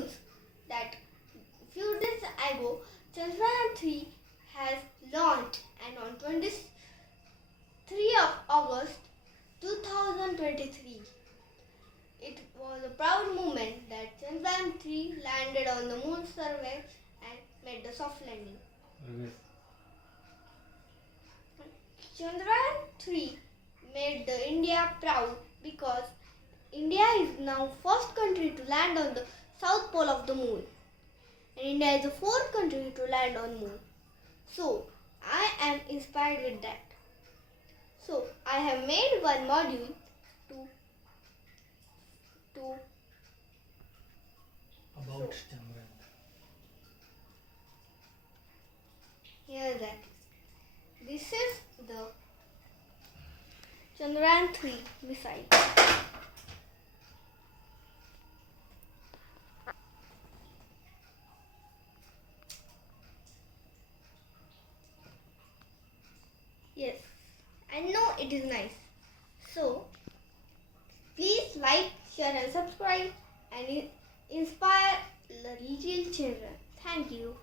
news that few days ago Chandrayaan 3 has launched, and on 23 of August 2023 it was a proud moment that Chandrayaan 3 landed on the moon surface and made the soft landing. Chandrayaan 3 made the India proud because India is now first country to land on the south pole of the moon, and India is the fourth country to land on moon. So I am inspired with that. So I have made one module to about Chandrayaan. Here that this is the Chandrayaan 3 missile. Yes, I know it is nice. So please like, share and subscribe and inspire the little children. Thank you.